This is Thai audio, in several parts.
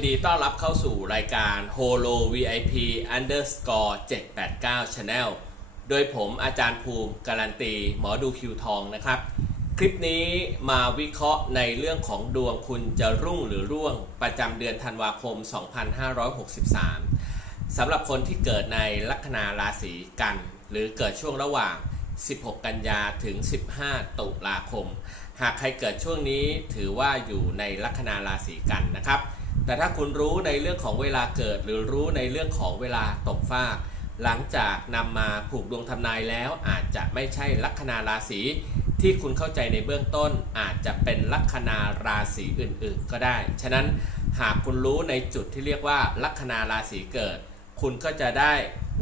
นดีต้อนรับเข้าสู่รายการ Holo VIP Underscore 789 Channel โดยผมอาจารย์ภูมิการันตี หมอดูคิวทองนะครับ คลิปนี้มาวิเคราะห์ในเรื่องของดวงคุณจะรุ่งหรือร่วงประจำเดือนธันวาคม 2563 สำหรับคนที่เกิดในลัคนาราศีกัน หรือเกิดช่วงระหว่าง 16 กันยาถึง 15 ตุลาคม หากใครเกิดช่วงนี้ถือว่าอยู่ในลัคนาราศีกันนะครับ แต่ถ้าคุณรู้ในเรื่องของเวลาเกิด หรือรู้ในเรื่องของเวลาตกฟาก หลังจากนำมาผูกดวงทำนายแล้ว อาจจะไม่ใช่ลัคนาราศีที่คุณเข้าใจในเบื้องต้นอาจจะเป็นลัคนาราศีอื่นๆ ก็ได้ ฉะนั้นหากคุณรู้ในจุดที่เรียกว่าลัคนาราศีเกิด คุณก็จะได้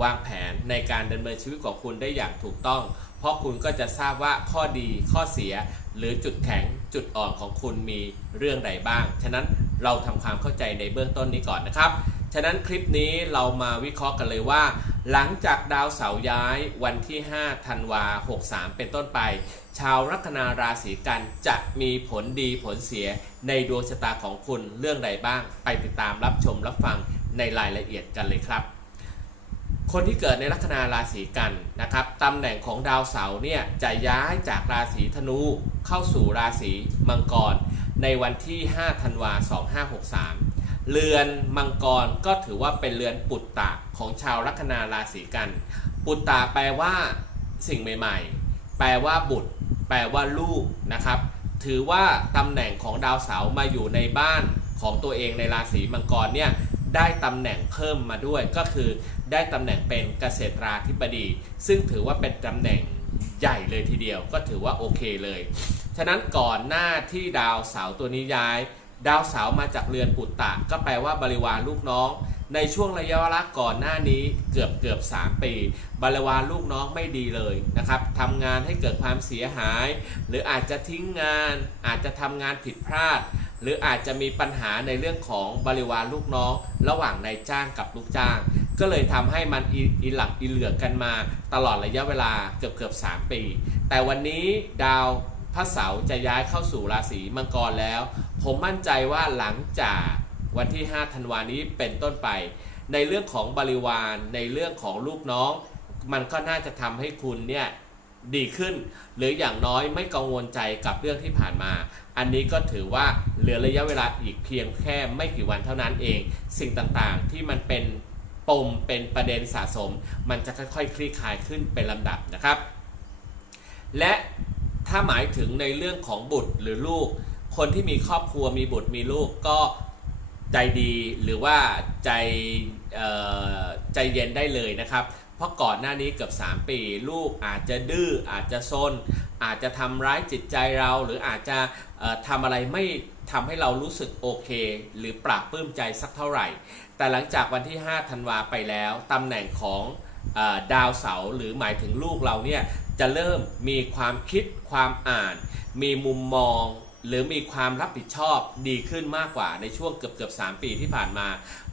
วางแผนในการดำเนินชีวิตของคุณได้อย่างถูกต้อง เพราะคุณก็จะทราบว่าข้อดีข้อเสีย หรือจุดแข็งจุดอ่อนของคุณมีเรื่องใดบ้าง ฉะนั้น เราทำความเข้าใจในเบื้องต้นนี้ก่อนนะครับ ฉะนั้นคลิปนี้เรามาวิเคราะห์กันเลยว่า หลังจากดาวเสาร์ย้ายวันที่5ธันวา63 เป็นต้นไป ชาวลัคนาราศีกันจะมีผลดีผลเสียในดวงชะตาของคุณเรื่องใดบ้าง ไปติดตามรับชมรับฟังในรายละเอียดกันเลยครับ คนที่เกิดในลัคนาราศีกันนะครับตำแหน่งของดาวเสาร์เนี่ยจะย้ายจากราศีธนูเข้าสู่ราศีมังกร ในวันที่ 5 ธันวา2563 เรือนมังกรก็ถือว่าเป็นเรือนปุตตะของชาวลัคนาราศีกัน ปุตตะแปลว่าสิ่งใหม่ ๆ แปลว่าบุตร แปลว่าลูกนะครับ ถือว่าตำแหน่งของดาวเสาร์มาอยู่ในบ้านของตัวเองในราศีมังกรเนี่ย ได้ตำแหน่งเพิ่มมาด้วย ก็คือได้ตำแหน่งเป็นเกษตราธิบดี ซึ่งถือว่าเป็นตำแหน่งใหญ่เลยทีเดียวก็ถือว่าโอเคเลย ฉะนั้นก่อนหน้าที่ดาวเสาตัวนี้ย้าย ดาวเสามาจากเรือนปุตตะ ก็แปลว่าบริวารลูกน้อง ในช่วงระยะเวลาก่อนหน้านี้เกือบเกือบ3 ปี บริวารลูกน้องไม่ดีเลยนะครับทำงานให้เกิดความเสียหาย หรืออาจจะทิ้งงาน อาจจะทำงานผิดพลาด หรืออาจจะมีปัญหาในเรื่องของบริวารลูกน้อง ระหว่างนายจ้างกับลูกจ้าง ก็เลยทำให้มันอีหลักอีเหลือกันมา ตลอดระยะเวลาเกือบเกือบ3ปี แต่วันนี้ดาวพระเสาร์จะย้ายเข้าสู่ราศีมังกรแล้ว ผมมั่นใจว่าหลังจากวันที่ 5 ธันวานี้เป็นต้นไป ในเรื่องของบริวารในเรื่องของลูกน้อง มันก็น่าจะทำให้คุณเนี่ย ดีขึ้น หรืออย่างน้อยไม่กังวลใจกับเรื่องที่ผ่านมา อันนี้ก็ถือว่าเหลือระยะเวลาอีกเพียงแค่ไม่กี่วันเท่านั้นเอง สิ่งต่างๆที่มันเป็นปมเป็นประเด็นสะสม มันจะค่อยๆ คลี่คลายขึ้นเป็นลำดับนะครับ และถ้าหมายถึงในเรื่องของบุตรหรือลูก คนที่มีครอบครัวมีบุตรมีลูกก็ใจดีหรือว่าใจใจเย็นได้เลยนะครับ เพราะก่อนหน้านี้เกือบ 3 ปี ลูกอาจจะดื้ออาจจะซนอาจจะทำร้ายจิตใจเรา หรืออาจจะทำอะไรไม่ทำให้เรารู้สึกโอเค หรือปราบปลื้มใจสักเท่าไหร่ แต่หลังจากวันที่ 5 ธันวาไปแล้วตำแหน่งของอดาวเสาร์หรือหมายถึงลูกเราเนี่ยจะเริ่มมีความคิดความอ่าน มีมุมมอง หรือมีความรับผิดชอบดีขึ้นมากกว่าในช่วงเกือบเกือบ3ปีที่ผ่านมา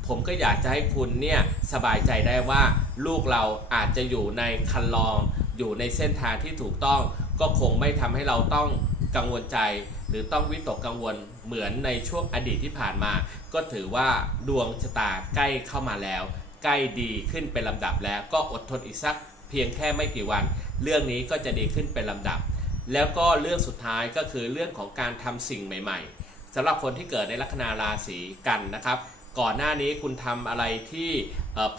ผมก็อยากจะให้คุณเนี่ยสบายใจได้ว่า ลูกเราอาจจะอยู่ในคันลอง อยู่ในเส้นทางที่ถูกต้อง ก็คงไม่ทำให้เราต้องกังวลใจ หรือต้องวิตกกังวลเหมือนในช่วงอดีตที่ผ่านมา ก็ถือว่าดวงชะตาใกล้เข้ามาแล้ว ใกล้ดีขึ้นเป็นลำดับแล้วก็อดทนอีกสัก เพียงแค่ไม่กี่วัน เรื่องนี้ก็จะดีขึ้นเป็นลำดับ แล้วก็เรื่องสุดท้ายก็คือเรื่องของการทำสิ่งใหม่ ๆสำหรับคนที่เกิดในลัคนาราศีกันนะครับ ก่อนหน้านี้คุณทำอะไรที่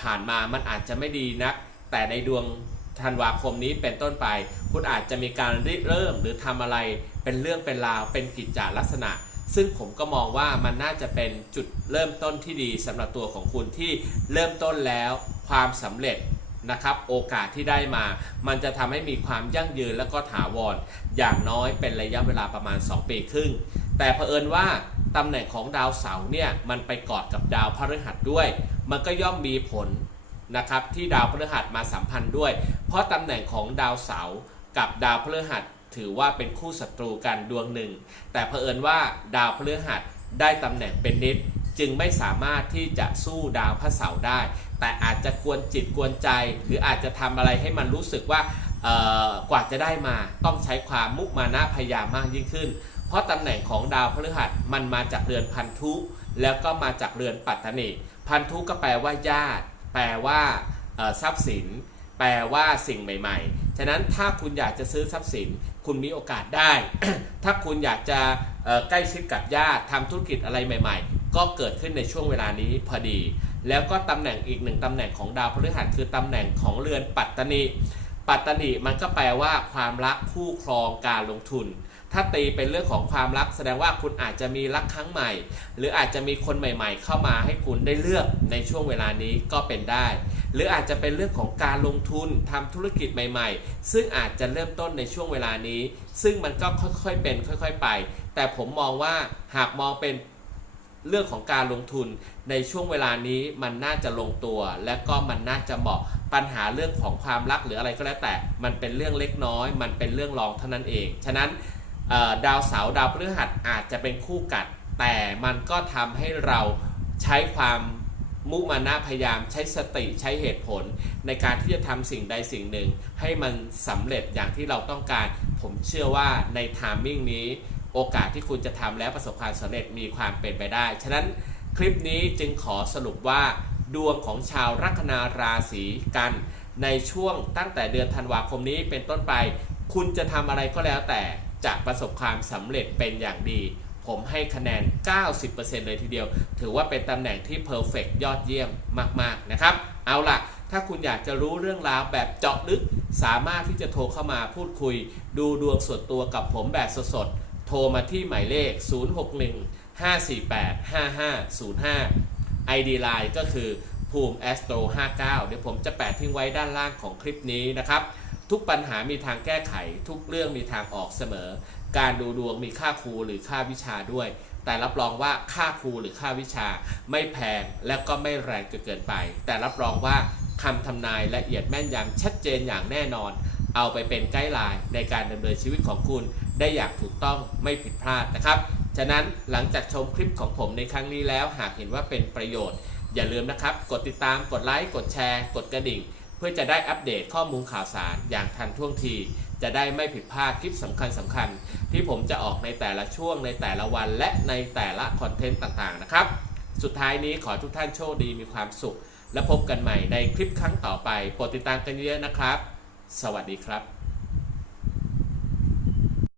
ผ่านมามันอาจจะไม่ดีนัก แต่ในดวงธันวาคมนี้เป็นต้นไป คุณอาจจะมีการริเริ่มหรือทำอะไรเป็นเรื่องเป็นราวเป็นกิจจลักษณะ ซึ่งผมก็มองว่ามันน่าจะเป็นจุดเริ่มต้นที่ดีสำหรับตัวของคุณที่เริ่มต้นแล้วความสำเร็จ นะครับโอกาสที่ได้มา มันจะทำให้มีความยั่งยืนและก็ถาวรอย่างน้อยเป็นระยะเวลาประมาณ 2 ปีครึ่ง แต่เผอิญว่าตำแหน่งของดาวเสาร์เนี่ยมันไปกอดกับดาวพฤหัสด้วย มันก็ย่อมมีผลนะครับที่ดาวพฤหัสมาสัมพันธ์ด้วย เพราะตำแหน่งของดาวเสาร์กับดาวพฤหัสถือว่าเป็นคู่ศัตรูกันดวงหนึ่ง แต่เผอิญว่าดาวพฤหัสได้ตำแหน่งเป็นนิด จึงไม่สามารถที่จะสู้ดาวพระเสาร์ได้ แต่อาจจะกวนจิตกวนใจ หรืออาจจะทำอะไรให้มันรู้สึกว่ากว่าจะได้มาต้องใช้ความมุมานะพยายามมากยิ่งขึ้น เพราะตำแหน่งของดาวพฤหัสมันมาจากเรือนพันธุ แล้วก็มาจากเรือนปัตตนิพันธุก็แปลว่าญาติ แปลว่าทรัพย์สิน แปลว่าสิ่งใหม่ ๆ ฉะนั้นถ้าคุณอยากจะซื้อทรัพย์สิน คุณมีโอกาสได้ ถ้าคุณอยากจะใกล้ชิดกับญาติทำธุรกิจอะไรใหม่ ๆ ก็เกิดขึ้นในช่วงเวลานี้พอดี แล้วก็ตำแหน่งอีกหนึ่งตำแหน่งของดาวพฤหัสคือตำแหน่งของเรือนปัตตนิปัตตนิมันก็แปลว่าความรักคู่ครองการลงทุน ถ้าตีเป็นเรื่องของความรักแสดงว่าคุณอาจจะมีรักครั้งใหม่ หรืออาจจะมีคนใหม่ ๆ เข้ามาให้คุณได้เลือกในช่วงเวลานี้ก็เป็นได้ หรืออาจจะเป็นเรื่องของการลงทุนทำธุรกิจใหม่ ๆ ซึ่งอาจจะเริ่มต้นในช่วงเวลานี้ ซึ่งมันก็ค่อยๆเป็น ค่อย ๆ ไป แต่ผมมองว่าหากมองเป็น เรื่องของการลงทุนในช่วงเวลานี้มันน่าจะลงตัว และก็มันน่าจะเหมาะปัญหาเรื่องของความรักหรืออะไรก็แล้วแต่ มันเป็นเรื่องเล็กน้อย มันเป็นเรื่องรองเท่านั้นเอง ฉะนั้นดาวเสาร์ดาวพฤหัสอาจจะเป็นคู่กัด แต่มันก็ทำให้เราใช้ความมุมานะพยายามใช้สติใช้เหตุผล ในการที่จะทำสิ่งใดสิ่งหนึ่ง ให้มันสำเร็จอย่างที่เราต้องการ ผมเชื่อว่าในไทามมิ่งนี้ โอกาสที่คุณจะทำแล้วประสบความสำเร็จมีความเป็นไปได้ ฉะนั้นคลิปนี้จึงขอสรุปว่า ดวงของชาวลัคนาราศีกัน ในช่วงตั้งแต่เดือนธันวาคมนี้เป็นต้นไป คุณจะทำอะไรก็แล้วแต่จะประสบความสำเร็จเป็นอย่างดี ผมให้คะแนน 90%เลยทีเดียว ถือว่าเป็นตำแหน่งที่เพอร์เฟกยอดเยี่ยมมาก ๆ นะครับ เอาล่ะถ้าคุณอยากจะรู้เรื่องราวแบบเจาะลึก สามารถที่จะโทรเข้ามาพูดคุย ดูดวงส่วนตัวกับผมแบบสดๆ โทรมาที่หมายเลข 061 548 5505 ID Line ก็คือภูมิ Astro 59 เดี๋ยวผมจะแปะทิ้งไว้ด้านล่างของคลิปนี้นะครับ ทุกปัญหามีทางแก้ไข ทุกเรื่องมีทางออกเสมอ การดูดวงมีค่าครูหรือค่าวิชาด้วย แต่รับรองว่าค่าครูหรือค่าวิชา ไม่แพงและก็ไม่แรงจนเกินไป แต่รับรองว่าคำทำนายละเอียดแม่นยำชัดเจนอย่างแน่นอน เอาไปเป็นไกด์ไลน์ในการดำเนินชีวิตของคุณ ได้อย่างถูกต้องไม่ผิดพลาดนะครับ ฉะนั้นหลังจากชมคลิปของผมในครั้งนี้แล้ว หากเห็นว่าเป็นประโยชน์ อย่าลืมนะครับ กดติดตามกดไลค์กดแชร์ กดกระดิ่ง เพื่อจะได้อัปเดตข้อมูลข่าวสารอย่างทันท่วงที จะได้ไม่ผิดพลาดคลิปสำคัญสำคัญๆที่ผมจะออกในแต่ละช่วงในแต่ละวัน และในแต่ละคอนเทนต์ต่างๆนะครับสุดท้ายนี้ขอทุกท่านโชคดีมีความสุข และพบกันใหม่ในคลิปครั้งต่อไปโปรดติดตามกันเยอะนะครับ สวัสดีครับ